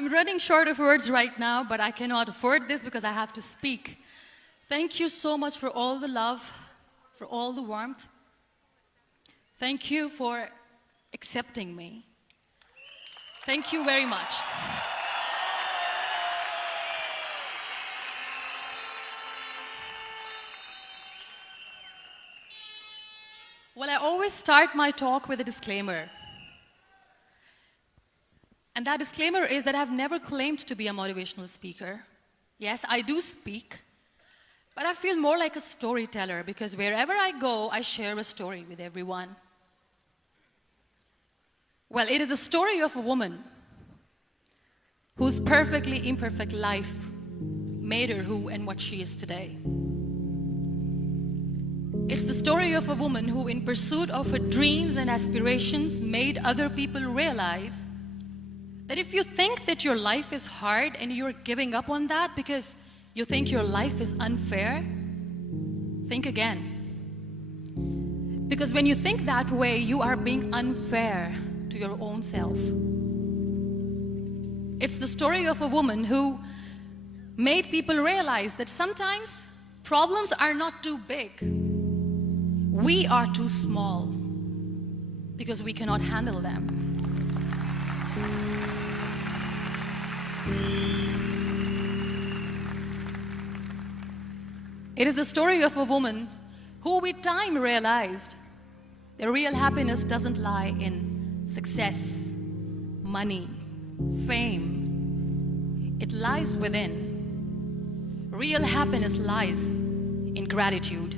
I'm running short of words right now, but I cannot afford this because I have to speak. Thank you so much for all the love, for all the warmth. Thank you for accepting me. Thank you very much. Well, I always start my talk with a disclaimer. And that disclaimer is that I've never claimed to be a motivational speaker. Yes, I do speak, but I feel more like a storyteller because wherever I go, I share a story with everyone. Well, it is a story of a woman whose perfectly imperfect life made her who and what she is today. It's the story of a woman who, in pursuit of her dreams and aspirations, made other people realize that if you think that your life is hard and you're giving up on that because you think your life is unfair, think again. Because when you think that way, you are being unfair to your own self. It's the story of a woman who made people realize that sometimes problems are not too big. We are too small because we cannot handle them. It is the story of a woman who with time realized that real happiness doesn't lie in success, money, fame. It lies within. Real happiness lies in gratitude.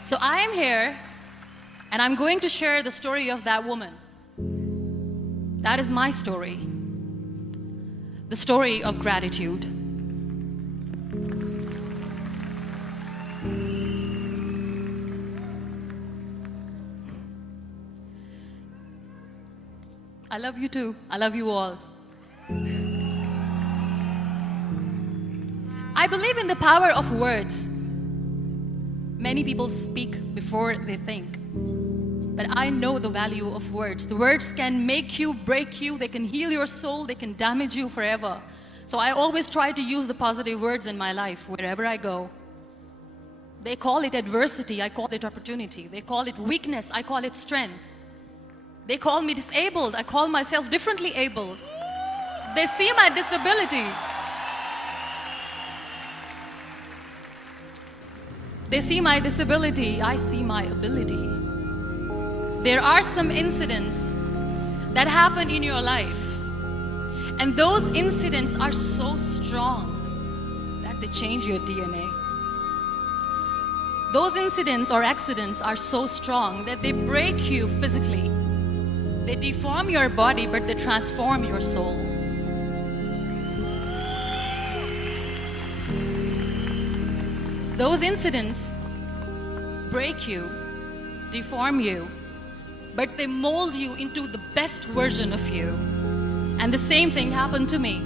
So I am here and I'm going to share the story of that woman. That is my story. The story of gratitude. I love you too. I love you all. I believe in the power of words. Many people speak before they think. But I know the value of words. The words can make you, break you, they can heal your soul, they can damage you forever. So I always try to use the positive words in my life wherever I go. They call it adversity, I call it opportunity. They call it weakness, I call it strength. They call me disabled, I call myself differently abled. They see my disability. They see my disability, I see my ability. There are some incidents that happen in your life, and those incidents are so strong that they change your DNA. Those incidents or accidents are so strong that they break you physically. They deform your body, but they transform your soul. Those incidents break you, deform you, but they mold you into the best version of you. And the same thing happened to me.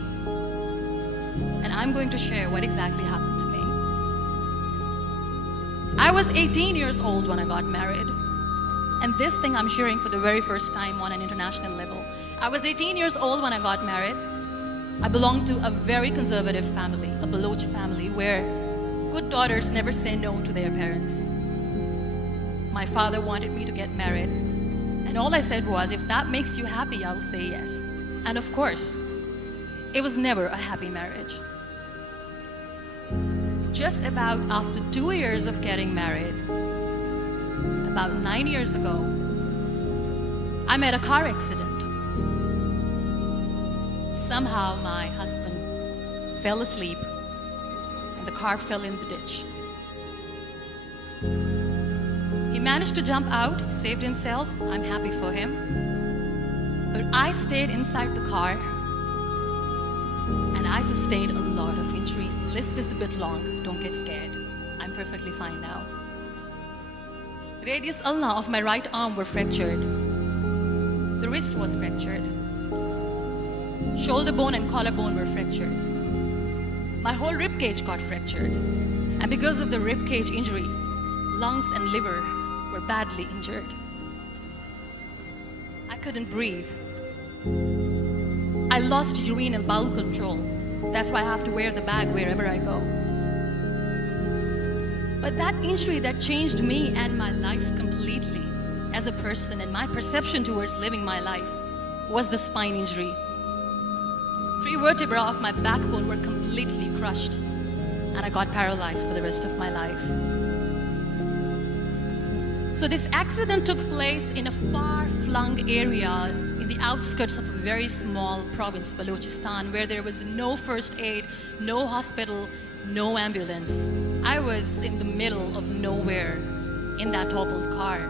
And I'm going to share what exactly happened to me. I was 18 years old when I got married. And this thing I'm sharing for the very first time on an international level. I was 18 years old when I got married. I belonged to a very conservative family, a Baloch family, where good daughters never say no to their parents. My father wanted me to get married. And all I said was, if that makes you happy, I'll say yes. And of course, it was never a happy marriage. Just about after 2 years of getting married, about 9 years ago, I met a car accident. Somehow my husband fell asleep and the car fell in the ditch. He managed to jump out, saved himself. I'm happy for him. But I stayed inside the car and I sustained a lot of injuries. The list is a bit long. Don't get scared. I'm perfectly fine now. Radius ulna of my right arm were fractured. The wrist was fractured. Shoulder bone and collarbone were fractured. My whole rib cage got fractured. And because of the rib cage injury, lungs and liver were badly injured. I couldn't breathe. I lost urine and bowel control. That's why I have to wear the bag wherever I go. But that injury that changed me and my life completely as a person and my perception towards living my life was the spine injury. 3 vertebrae of my backbone were completely crushed, and I got paralyzed for the rest of my life. So this accident took place in a far-flung area in the outskirts of a very small province, Balochistan, where there was no first aid, no hospital, no ambulance. I was in the middle of nowhere in that toppled car.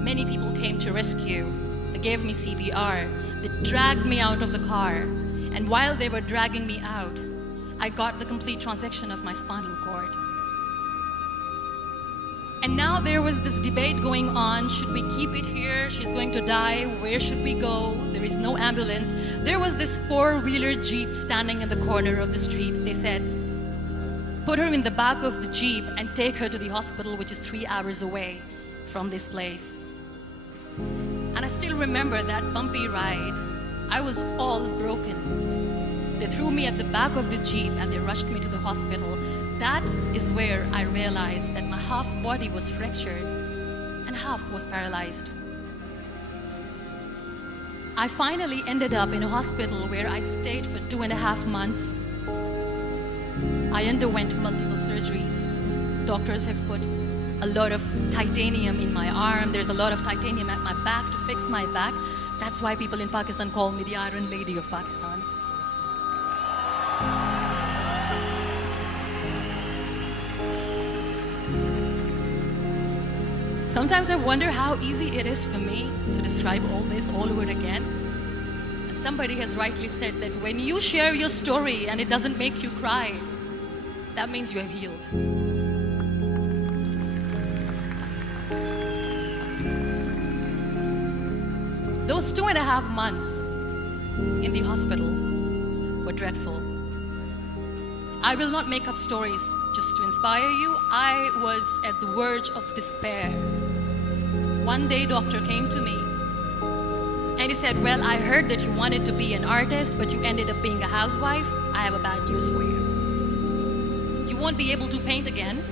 Many people came to rescue. They gave me CPR. They dragged me out of the car. And while they were dragging me out, I got the complete transection of my spinal cord. And now there was this debate going on. Should we keep it here? She's going to die. Where should we go? There is no ambulance. There was this 4-wheeler Jeep standing in the corner of the street. They said, put her in the back of the Jeep and take her to the hospital, which is 3 hours away from this place. And I still remember that bumpy ride. I was all broken. They threw me at the back of the Jeep and they rushed me to the hospital. That is where I realized that my half body was fractured and half was paralyzed. I finally ended up in a hospital where I stayed for 2.5 months. I underwent multiple surgeries. Doctors have put a lot of titanium in my arm. There's a lot of titanium at my back to fix my back. That's why people in Pakistan call me the Iron Lady of Pakistan. Sometimes I wonder how easy it is for me to describe all this all over again. And somebody has rightly said that when you share your story and it doesn't make you cry, that means you have healed. Those 2.5 months in the hospital were dreadful. I will not make up stories just to inspire you. I was at the verge of despair. One day, doctor came to me and he said, well, I heard that you wanted to be an artist, but you ended up being a housewife. I have a bad news for you. You won't be able to paint again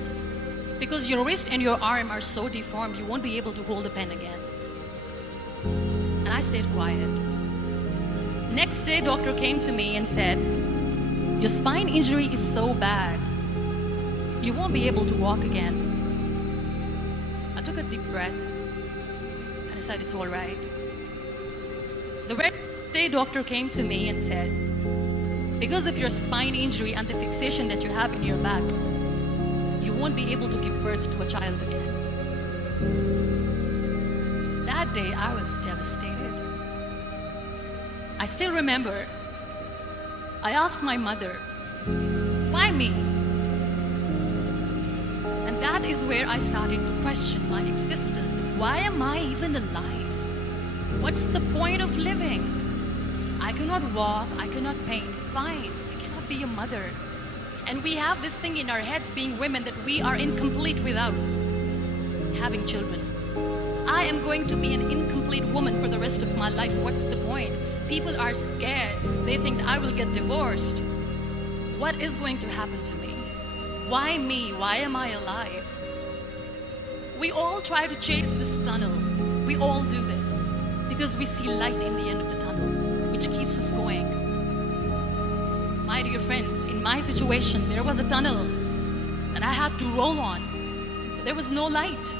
because your wrist and your arm are so deformed, you won't be able to hold a pen again. And I stayed quiet. Next day, doctor came to me and said, your spine injury is so bad, you won't be able to walk again. I took a deep breath and I said, it's all right. The next day, doctor came to me and said, because of your spine injury and the fixation that you have in your back, you won't be able to give birth to a child again. That day, I was devastated. I still remember, I asked my mother, why me? And that is where I started to question my existence. Why am I even alive? What's the point of living? I cannot walk, I cannot paint, fine, I cannot be a mother. And we have this thing in our heads, being women, that we are incomplete without having children. I am going to be an incomplete woman for the rest of my life. What's the point? People are scared. They think I will get divorced. What is going to happen to me? Why me? Why am I alive? We all try to chase this tunnel. We all do this because we see light in the end of the tunnel, which keeps us going. My dear friends, in my situation, there was a tunnel that I had to roll on. There was no light.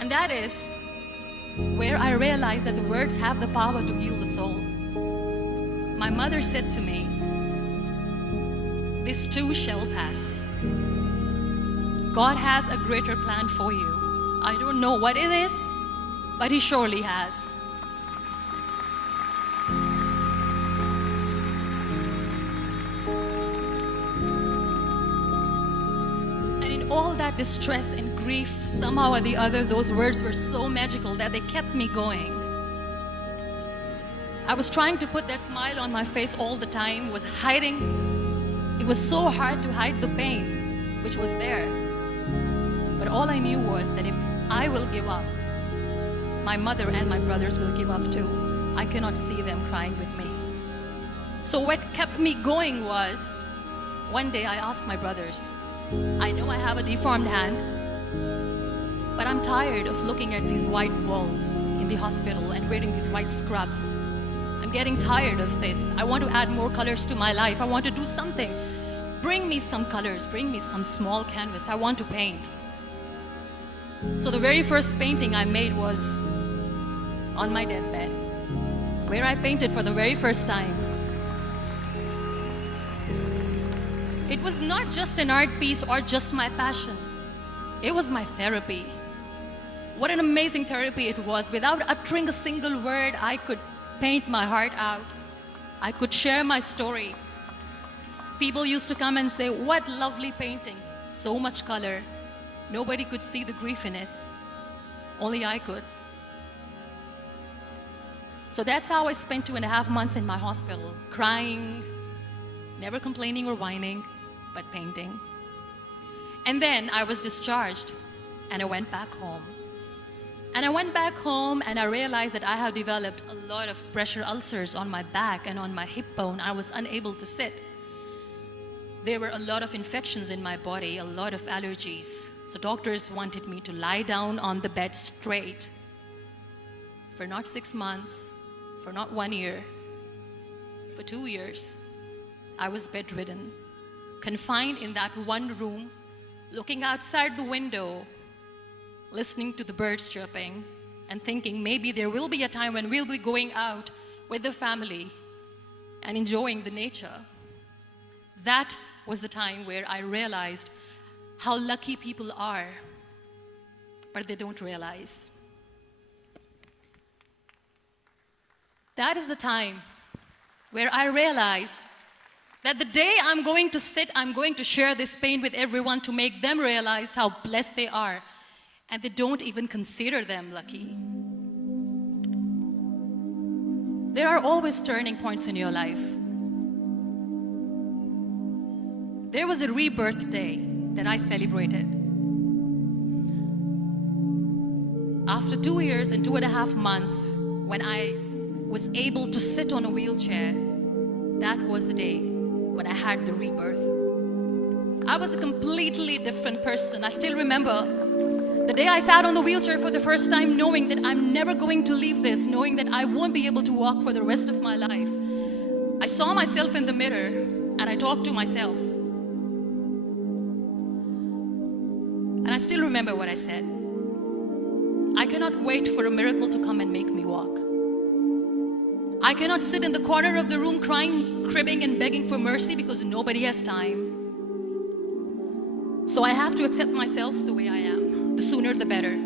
And that is where I realized that the words have the power to heal the soul. My mother said to me, this too shall pass. God has a greater plan for you. I don't know what it is, but He surely has. All that distress and grief, somehow or the other, those words were so magical that they kept me going. I was trying to put that smile on my face all the time, was hiding. It was so hard to hide the pain, which was there. But all I knew was that if I will give up, my mother and my brothers will give up too. I cannot see them crying with me. So what kept me going was, one day I asked my brothers, I know I have a deformed hand, but I'm tired of looking at these white walls in the hospital and wearing these white scrubs. I'm getting tired of this. I want to add more colors to my life. I want to do something. Bring me some colors, bring me some small canvas. I want to paint. So the very first painting I made was on my deathbed, where I painted for the very first time. It was not just an art piece or just my passion. It was my therapy. What an amazing therapy it was. Without uttering a single word, I could paint my heart out. I could share my story. People used to come and say, what lovely painting, so much color. Nobody could see the grief in it. Only I could. So that's how I spent 2.5 months in my hospital, crying, never complaining or whining, but painting. And then I was discharged and I went back home. And I went back home and I realized that I have developed a lot of pressure ulcers on my back and on my hip bone. I was unable to sit. There were a lot of infections in my body, a lot of allergies. So doctors wanted me to lie down on the bed straight for not 6 months, for not 1 year, for 2 years. I was bedridden, confined in that one room, looking outside the window, listening to the birds chirping, and thinking maybe there will be a time when we'll be going out with the family and enjoying the nature. That was the time where I realized how lucky people are, but they don't realize. That is the time where I realized that the day I'm going to sit, I'm going to share this pain with everyone to make them realize how blessed they are, and they don't even consider them lucky. There are always turning points in your life. There was a rebirth day that I celebrated. After 2 years and 2.5 months, when I was able to sit on a wheelchair, that was the day when I had the rebirth. I was a completely different person. I still remember the day I sat on the wheelchair for the first time, knowing that I'm never going to leave this, knowing that I won't be able to walk for the rest of my life. I saw myself in the mirror and I talked to myself. And I still remember what I said. I cannot wait for a miracle to come and make me walk. I cannot sit in the corner of the room crying, cribbing, and begging for mercy because nobody has time. So I have to accept myself the way I am. The sooner the better.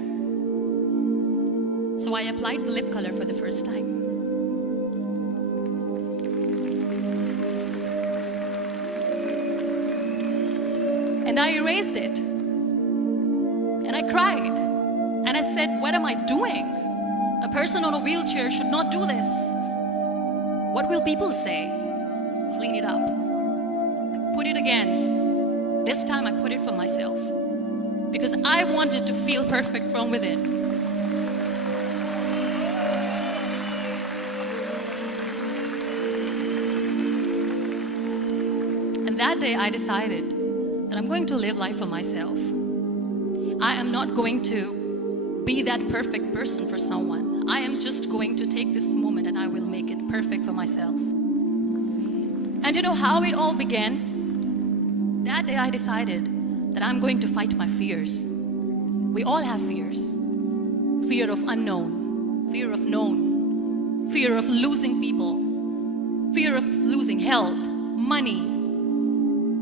So I applied the lip color for the first time. And I erased it. And I cried. And I said, what am I doing? A person on a wheelchair should not do this. What will people say? Clean it up. Put it again. This time I put it for myself. Because I wanted to feel perfect from within. And that day I decided that I'm going to live life for myself. I am not going to be that perfect person for someone. I am just going to take this moment and I will make it perfect for myself. And you know how it all began? That day I decided that I'm going to fight my fears. We all have fears. Fear of unknown, fear of known, fear of losing people, fear of losing health, money.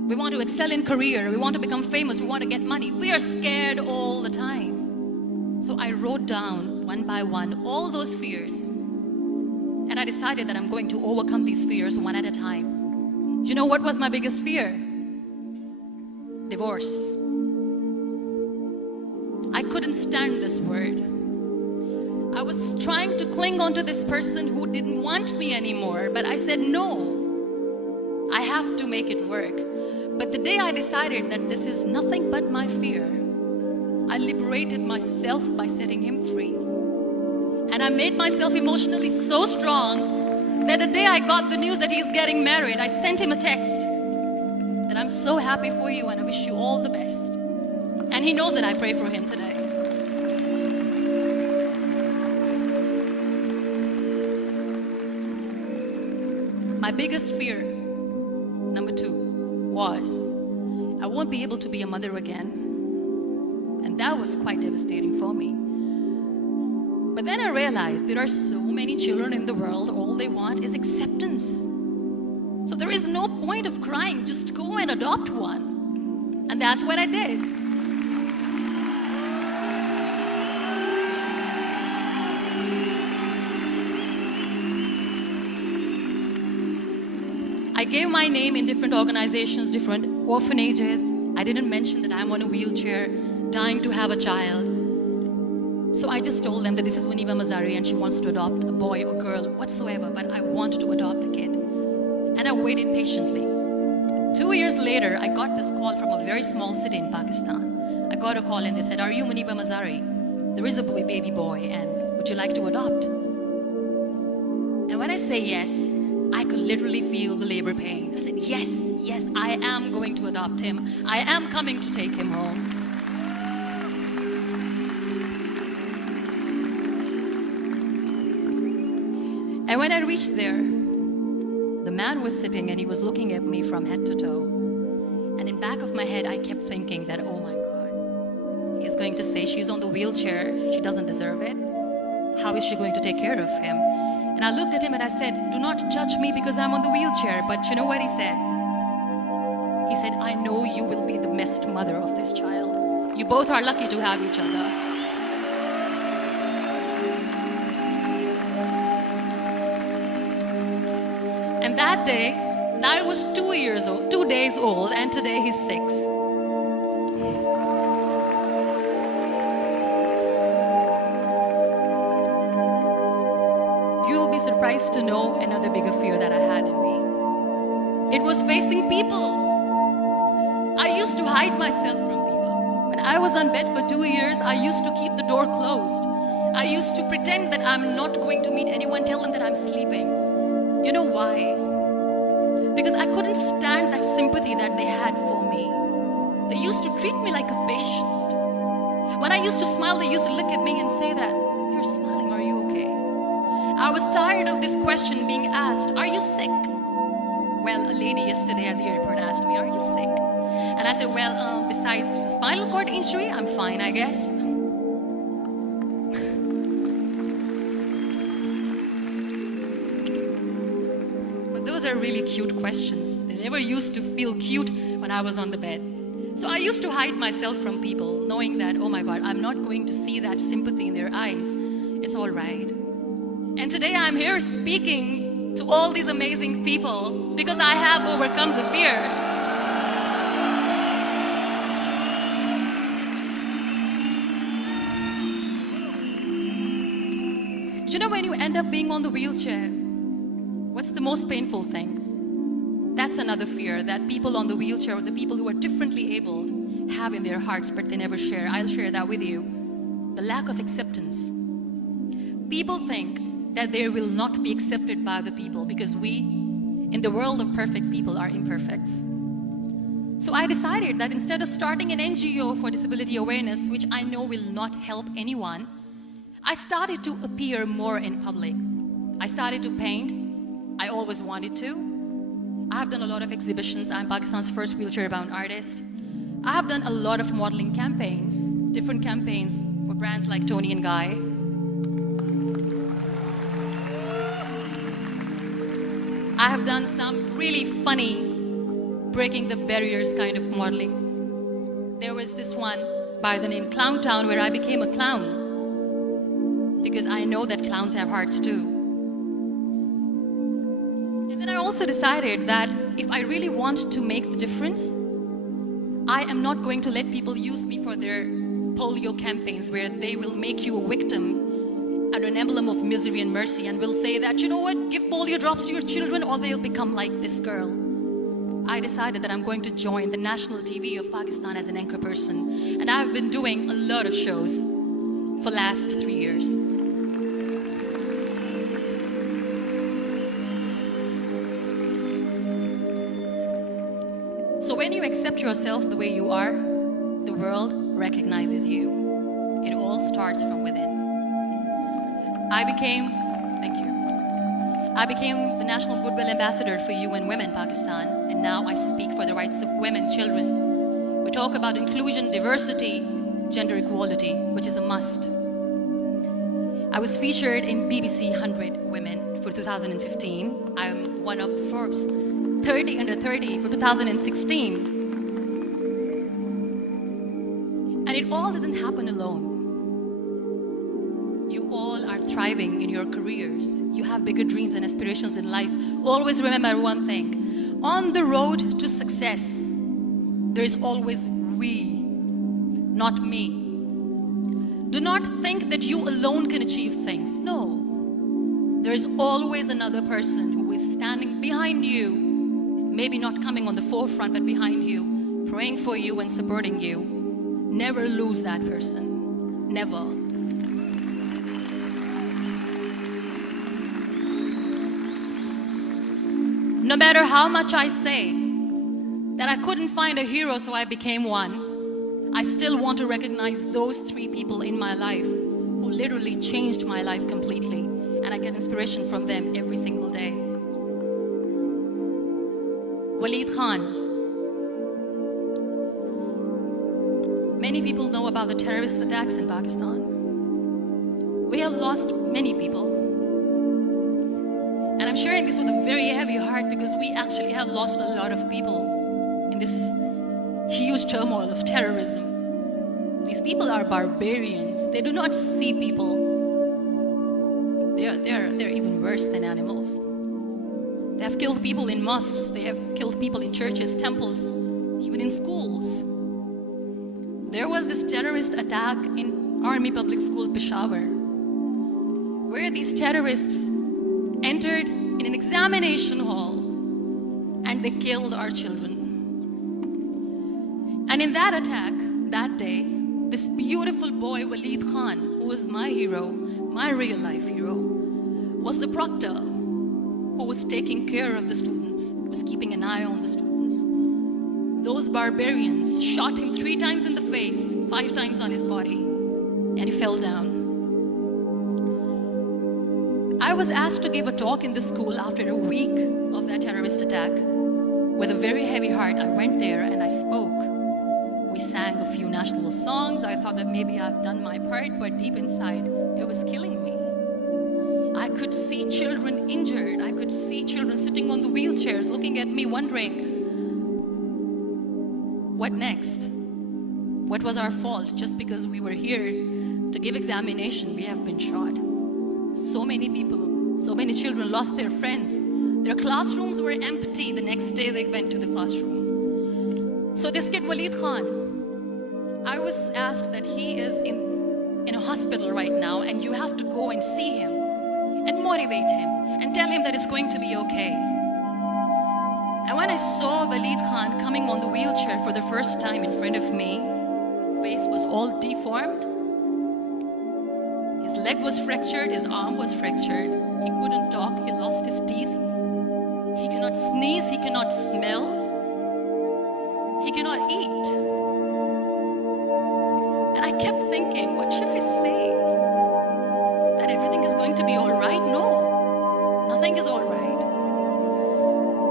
We want to excel in career, we want to become famous, we want to get money. We are scared all the time. So I wrote down one by one all those fears. And I decided that I'm going to overcome these fears one at a time. You know what was my biggest fear? Divorce. I couldn't stand this word. I was trying to cling on to this person who didn't want me anymore, but I said no. I have to make it work. But the day I decided that this is nothing but my fear, I liberated myself by setting him free. And I made myself emotionally so strong that the day I got the news that he's getting married, I sent him a text that I'm so happy for you and I wish you all the best. And he knows that I pray for him today. My biggest fear, number 2, was I won't be able to be a mother again. And that was quite devastating for me. But then I realized there are so many children in the world, all they want is acceptance. So there is no point of crying, just go and adopt one. And that's what I did. I gave my name in different organizations, different orphanages. I didn't mention that I'm on a wheelchair, dying to have a child. So I just told them that this is Muniba Mazari and she wants to adopt a boy or girl, whatsoever, but I want to adopt a kid. And I waited patiently. 2 years later, I got this call from a very small city in Pakistan. I got a call and they said, "Are you Muniba Mazari? There is a baby boy and would you like to adopt?" And when I say yes, I could literally feel the labor pain. I said, yes, I am going to adopt him. I am coming to take him home. And when I reached there, the man was sitting and he was looking at me from head to toe. And in back of my head, I kept thinking that, oh my God, he's going to say she's on the wheelchair, she doesn't deserve it. How is she going to take care of him? And I looked at him and I said, do not judge me because I'm on the wheelchair. But you know what he said? He said, I know you will be the best mother of this child. You both are lucky to have each other. And that day, Niall was 2 days old, and today he's 6. You'll be surprised to know another bigger fear that I had in me. It was facing people. I used to hide myself from people. When I was on bed for 2 years, I used to keep the door closed. I used to pretend that I'm not going to meet anyone, tell them that I'm sleeping. You know why? Because I couldn't stand that sympathy that they had for me. They used to treat me like a patient. When I used to smile, they used to look at me and say that, you're smiling, are you okay? I was tired of this question being asked, are you sick? Well, a lady yesterday at the airport asked me, are you sick? And I said, well, besides the spinal cord injury, I'm fine, I guess. But those are really cute questions. They never used to feel cute when I was on the bed. So I used to hide myself from people, knowing that, oh my God, I'm not going to see that sympathy in their eyes. It's all right. And today I'm here speaking to all these amazing people because I have overcome the fear. You know, when you end up being on the wheelchair, what's the most painful thing? That's another fear that people on the wheelchair or the people who are differently abled have in their hearts, but they never share. I'll share that with you. The lack of acceptance. People think that they will not be accepted by the people because we, in the world of perfect people, are imperfects. So I decided that instead of starting an NGO for disability awareness, which I know will not help anyone, I started to appear more in public. I started to paint. I always wanted to. I have done a lot of exhibitions. I'm Pakistan's first wheelchair-bound artist. I have done a lot of modeling campaigns, different campaigns for brands like Tony and Guy. I have done some really funny, breaking the barriers kind of modeling. There was this one by the name Clown Town where I became a clown because I know that clowns have hearts too. And then I also decided that if I really want to make the difference, I am not going to let people use me for their polio campaigns where they will make you a victim and an emblem of misery and mercy and will say that, you know what, give polio drops to your children or they'll become like this girl. I decided that I'm going to join the national TV of Pakistan as an anchor person. And I've been doing a lot of shows for the last 3 years. you accept yourself the way you are, the world recognizes you. It all starts from within. Thank you. I became the National Goodwill Ambassador for UN Women Pakistan, and now I speak for the rights of women, children. We talk about inclusion, diversity, gender equality, which is a must. I was featured in BBC 100 Women for 2015. I'm one of the Forbes 30 under 30 for 2016. And it all didn't happen alone. You all are thriving in your careers. You have bigger dreams and aspirations in life. Always remember one thing. On the road to success, there is always we, not me. Do not think that you alone can achieve things. No. There is always another person who is standing behind you, maybe not coming on the forefront, but behind you, praying for you and supporting you. Never lose that person. Never. No matter how much I say that I couldn't find a hero, so I became one, I still want to recognize those 3 people in my life who literally changed my life completely, and I get inspiration from them every single day. Waleed Khan. Many people know about the terrorist attacks in Pakistan. We have lost many people. And I'm sharing this with a very heavy heart because we actually have lost a lot of people in this huge turmoil of terrorism. These people are barbarians. They do not see people. They're even worse than animals. They have killed people in mosques. They have killed people in churches, temples, even in schools. There was this terrorist attack in Army Public School, Peshawar, where these terrorists entered in an examination hall and they killed our children. And in that attack, that day, this beautiful boy, Waleed Khan, who was my hero, my real life hero, was the proctor who was taking care of the students, was keeping an eye on the students. Those barbarians shot him 3 times in the face, 5 times on his body, and he fell down. I was asked to give a talk in the school after a week of that terrorist attack. With a very heavy heart, I went there and I spoke. We sang a few national songs. I thought that maybe I've done my part, but deep inside, it was killing me. I could see children injured. I could see children sitting on the wheelchairs, looking at me, wondering, what next? What was our fault? Just because we were here to give examination, we have been shot. So many people, so many children lost their friends. Their classrooms were empty. The next day they went to the classroom. So this kid, Waleed Khan, I was asked that he is in a hospital right now, and you have to go and see him and motivate him and tell him that it's going to be okay. And when I saw Waleed Khan coming on the wheelchair for the first time in front of me, face was all deformed. His leg was fractured, his arm was fractured. He couldn't talk, he lost his teeth. He cannot sneeze, he cannot smell. He cannot eat. And I kept thinking, what should I say? That everything is going to be all right? No, nothing is all right.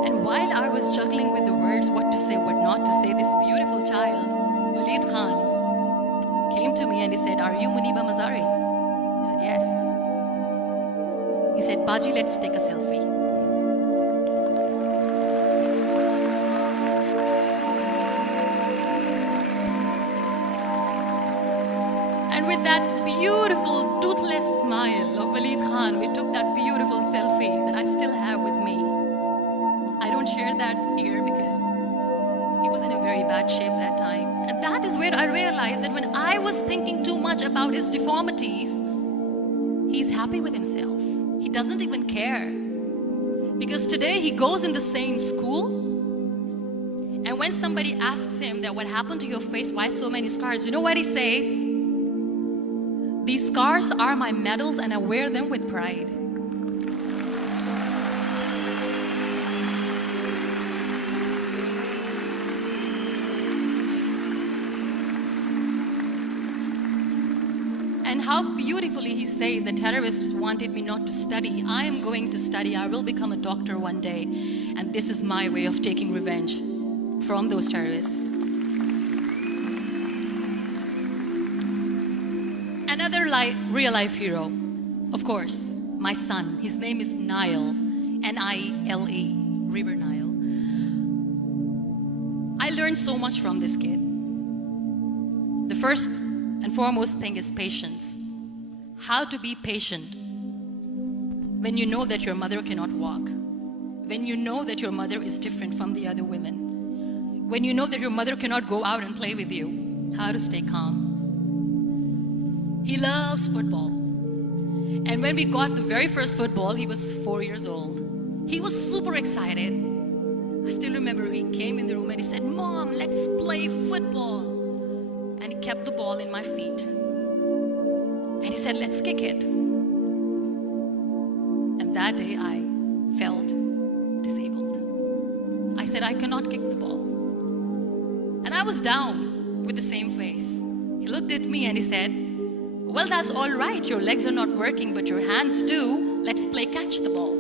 And while I was juggling with the words, what to say, what not to say, this beautiful child, Waleed Khan, came to me and he said, "Are you Muniba Mazari?" I said, "Yes." He said, "Baji, let's take a selfie." And with that beautiful, toothless smile of Waleed Khan, we took that beautiful selfie that I still have with me. I don't share that here because he was in a very bad shape that time. And that is where I realized that when I was thinking too much about his deformities, he's happy with himself. He doesn't even care. Because today he goes in the same school, and when somebody asks him that what happened to your face, why so many scars, you know what he says? "These scars are my medals and I wear them with pride." how beautifully he says the terrorists wanted me not to study. I am going to study. I will become a doctor one day. And this is my way of taking revenge from those terrorists. Another real life hero, of course, my son. His name is Nile, N-I-L-E, River Nile. I learned so much from this kid. The first and foremost thing is patience. How to be patient when you know that your mother cannot walk, when you know that your mother is different from the other women, when you know that your mother cannot go out and play with you. How to stay calm. He loves football. And when we got the very first football, he was 4 years old. He was super excited. I still remember he came in the room and he said, "Mom, let's play football." And he kept the ball in my feet. And he said, "Let's kick it." And that day I felt disabled. I said, "I cannot kick the ball." And I was down with the same face. He looked at me and he said, "Well, that's all right. Your legs are not working, but your hands do. Let's play catch the ball."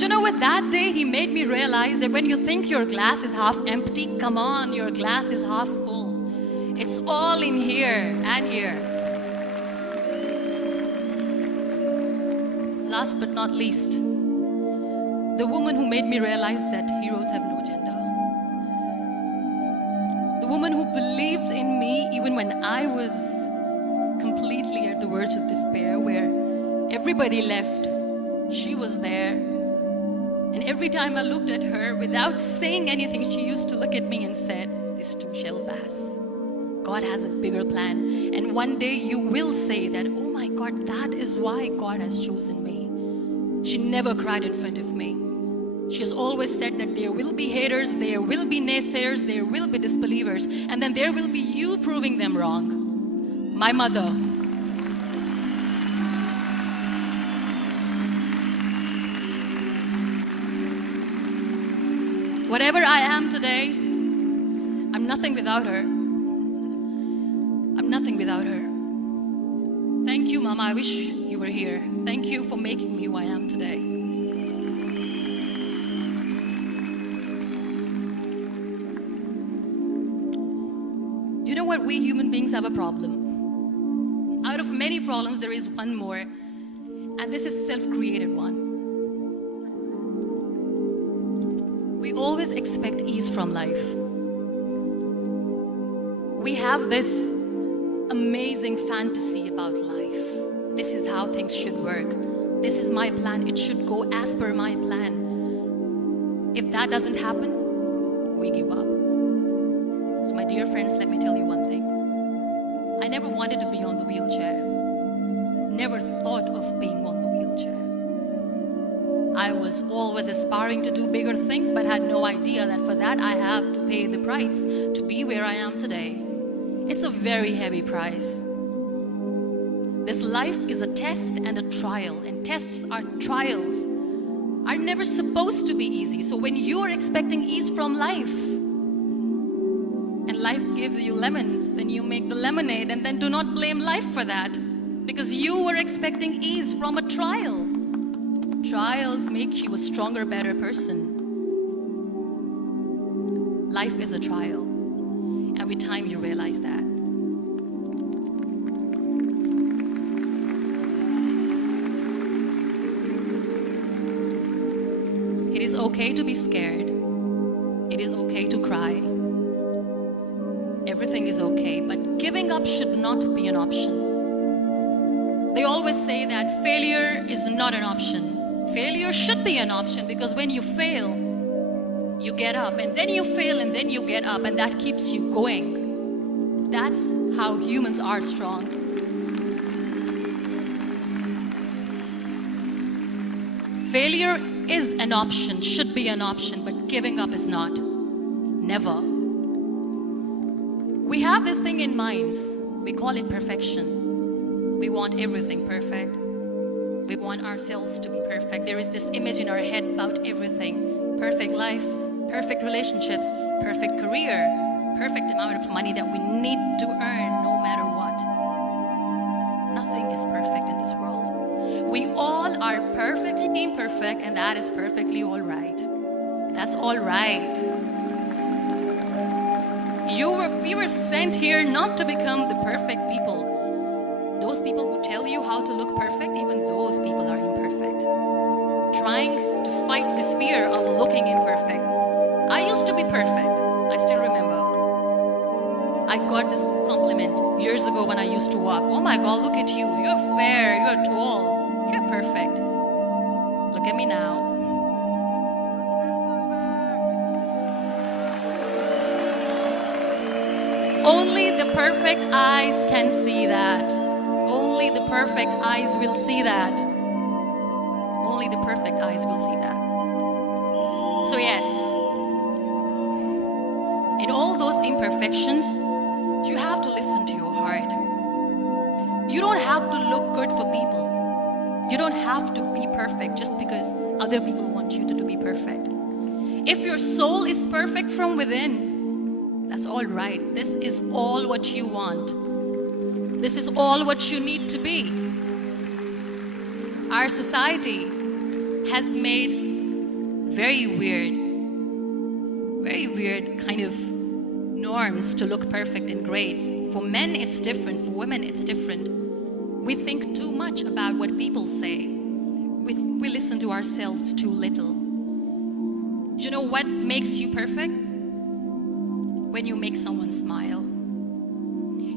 You know what? That day he made me realize that when you think your glass is half empty, come on, your glass is half full. It's all in here and here. Last but not least, the woman who made me realize that heroes have no gender. The woman who believed in me even when I was completely at the verge of despair, where everybody left, she was there. And every time I looked at her, without saying anything, she used to look at me and said, "This too shall pass. God has a bigger plan. And one day you will say that, oh my God, that is why God has chosen me." She never cried in front of me. She's always said that there will be haters, there will be naysayers, there will be disbelievers, and then there will be you proving them wrong. My mother. Whatever I am today, I'm nothing without her. I'm nothing without her. Thank you, Mama. I wish you were here. Thank you for making me who I am today. You know what? We human beings have a problem. Out of many problems, there is one more, and this is self-created one. We always expect ease from life. We have this amazing fantasy about life. This is how things should work. This is my plan. It should go as per my plan. If that doesn't happen, we give up. So my dear friends, let me tell you one thing. I never wanted to be on the wheelchair. Never thought of being on the wheelchair. I was always aspiring to do bigger things, but had no idea that for that I have to pay the price to be where I am today. It's a very heavy price. This life is a test and a trial, and tests or trials are never supposed to be easy. So when you are expecting ease from life, and life gives you lemons, then you make the lemonade, and then do not blame life for that, because you were expecting ease from a trial. Trials make you a stronger, better person. Life is a trial, and with time you realize that. It is okay to be scared. It is okay to cry. Everything is okay, but giving up should not be an option. They always say that failure is not an option. Failure should be an option, because when you fail, you get up, and then you fail, and then you get up, and that keeps you going. That's how humans are strong. Failure is an option, should be an option, but giving up is not. Never. We have this thing in minds. We call it perfection. We want everything perfect. We want ourselves to be perfect. There is this image in our head about everything. Perfect life, perfect relationships, perfect career, perfect amount of money that we need to earn no matter what. Nothing is perfect in this world. We all are perfectly imperfect, and that is perfectly all right. That's all right. We were sent here not to become the perfect people. Those people who tell you how to look perfect, even those people are imperfect. Trying to fight this fear of looking imperfect. I used to be perfect. I still remember. I got this compliment years ago when I used to walk. Oh my God, look at you. You're fair, you're tall, you're perfect. Look at me now. Only the perfect eyes can see that. Only the perfect eyes will see that. Only the perfect eyes will see that. So yes, in all those imperfections, you have to listen to your heart. You don't have to look good for people. You don't have to be perfect just because other people want you to be perfect. If your soul is perfect from within, that's all right. This is all what you want. This is all what you need to be. Our society has made very weird kind of norms to look perfect and great. For men, it's different. For women, it's different. We think too much about what people say. We listen to ourselves too little. You know what makes you perfect? When you make someone smile.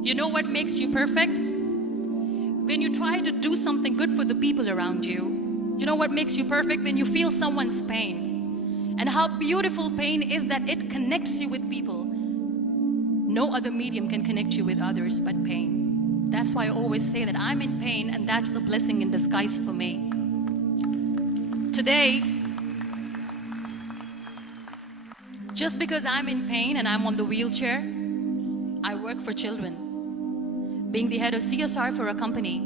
You know what makes you perfect? When you try to do something good for the people around you. You know what makes you perfect? When you feel someone's pain. And how beautiful pain is that it connects you with people. No other medium can connect you with others but pain. That's why I always say that I'm in pain, and that's a blessing in disguise for me. Today, just because I'm in pain and I'm on the wheelchair, I work for children. Being the head of CSR for a company,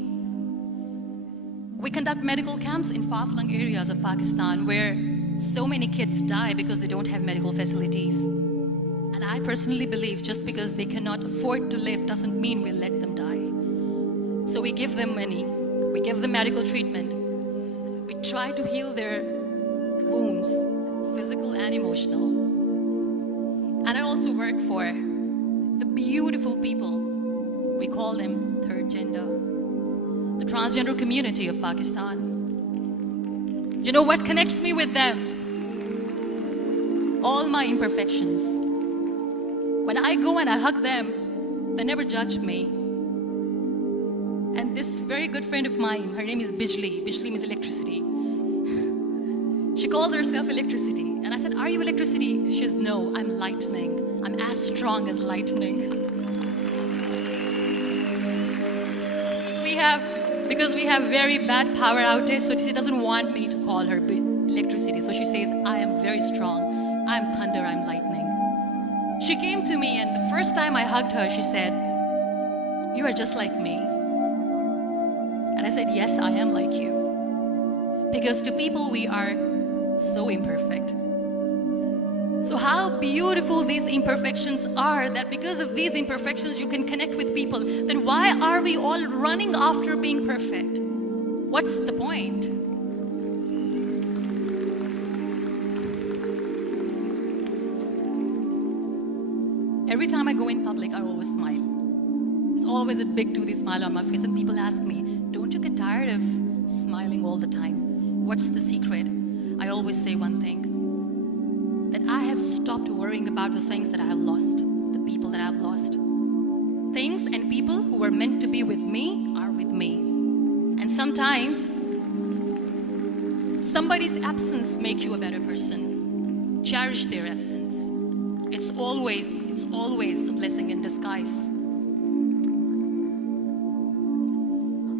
we conduct medical camps in far-flung areas of Pakistan where so many kids die because they don't have medical facilities. And I personally believe just because they cannot afford to live doesn't mean we'll let them die. So we give them money, we give them medical treatment, we try to heal their wounds, physical and emotional. And I also work for the beautiful people, we call them third gender, the transgender community of Pakistan. You know what connects me with them? All my imperfections. When I go and I hug them, they never judge me. And this very good friend of mine, her name is Bijli. Bijli means electricity. She calls herself electricity. And I said, are you electricity? She says, no, I'm lightning. I'm as strong as lightning. Because we have very bad power outage, so she doesn't want me to call her electricity. So she says, I am very strong. I'm thunder, I'm lightning. She came to me, and the first time I hugged her, she said, you are just like me. And I said, yes, I am like you. Because to people, we are so imperfect. So how beautiful these imperfections are, that because of these imperfections you can connect with people. Then why are we all running after being perfect? What's the point? Every time I go in public, I always smile. There's always a big toothy smile on my face, and people ask me, don't you get tired of smiling all the time? What's the secret? I always say one thing, that I have stopped worrying about the things that I have lost, the people that I have lost. Things and people who were meant to be with me are with me. And sometimes, somebody's absence makes you a better person. Cherish their absence. It's always a blessing in disguise.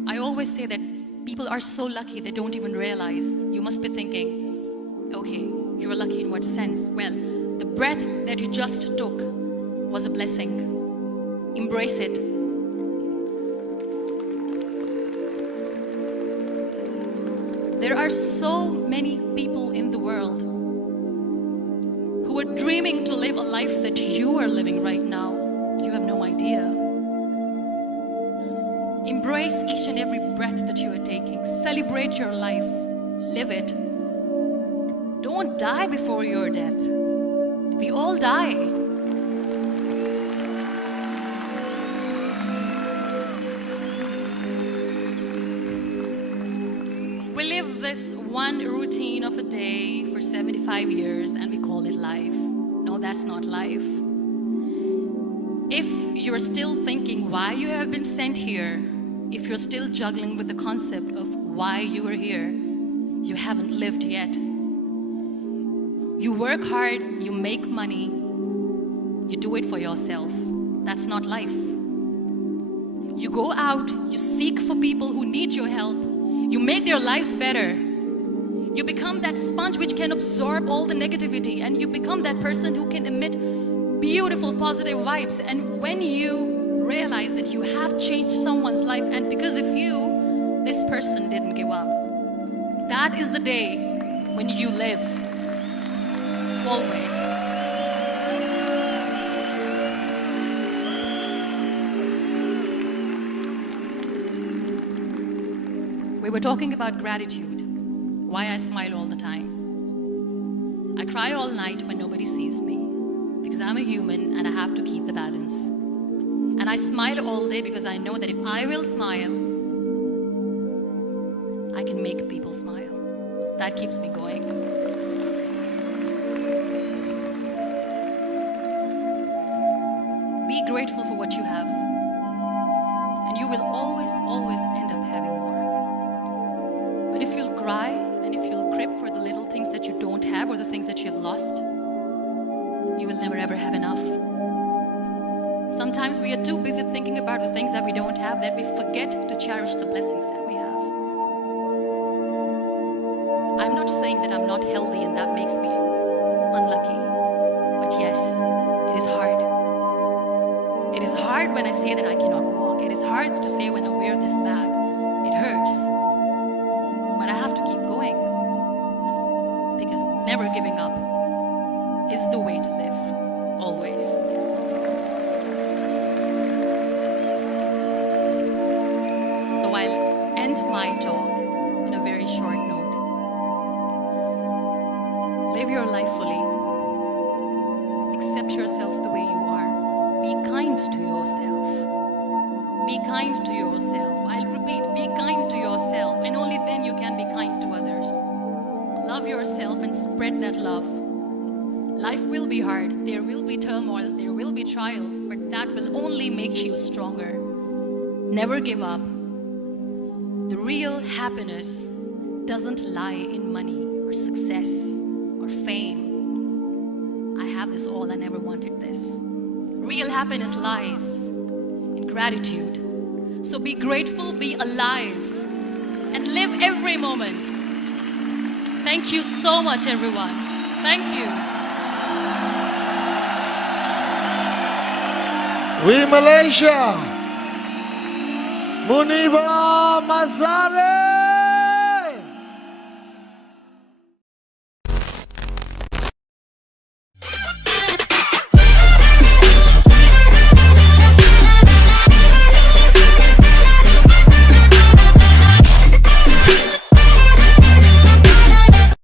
I always say that people are so lucky they don't even realize. You must be thinking, okay, you are lucky in what sense? Well, the breath that you just took was a blessing. Embrace it. There are so many people in the world who are dreaming to live a life that you are living right now. You have no idea. Embrace each and every breath that you are taking. Celebrate your life. Live it. Don't die before your death. We all die. We live this one routine of a day for 75 years and we call it life. No, that's not life. If you're still thinking why you have been sent here, if you're still juggling with the concept of why you are here, you haven't lived yet. You work hard, you make money, you do it for yourself. That's not life. You go out, you seek for people who need your help, you make their lives better. You become that sponge which can absorb all the negativity, and you become that person who can emit beautiful positive vibes. And when you realize that you have changed someone's life, and because of you, this person didn't give up, that is the day when you live. Always. We were talking about gratitude, why I smile all the time. I cry all night when nobody sees me, because I'm a human and I have to keep the balance. And I smile all day because I know that if I will smile, I can make people smile. That keeps me going. Be grateful for what you have, and you will always, always end up having more. But if you'll cry and if you'll crib for the little things that you don't have or the things that you have lost, you will never ever have enough. Sometimes we are too busy thinking about the things that we don't have that we forget to cherish the blessings that we have. I'm not saying that I'm not healthy and that makes me unlucky, but yes, it is hard. It is hard when I say that I cannot walk. It is hard to say when I wear this bag. It hurts. But I have to keep going. Because never giving up is the way to live. Always. So I'll end my talk on a very short note. Live your life fully. Accept yourself the way you are. Be kind to yourself. Be kind to yourself. I'll repeat, be kind to yourself, and only then you can be kind to others. Love yourself and spread that love. Life will be hard. There will be turmoils. There will be trials, but that will only make you stronger. Never give up. The real happiness doesn't lie in money or success or fame. I have this all. I never wanted this. Real happiness lies in gratitude. So be grateful, be alive, and live every moment. Thank you so much, everyone. Thank you. We Malaysia. Muniba Mazari.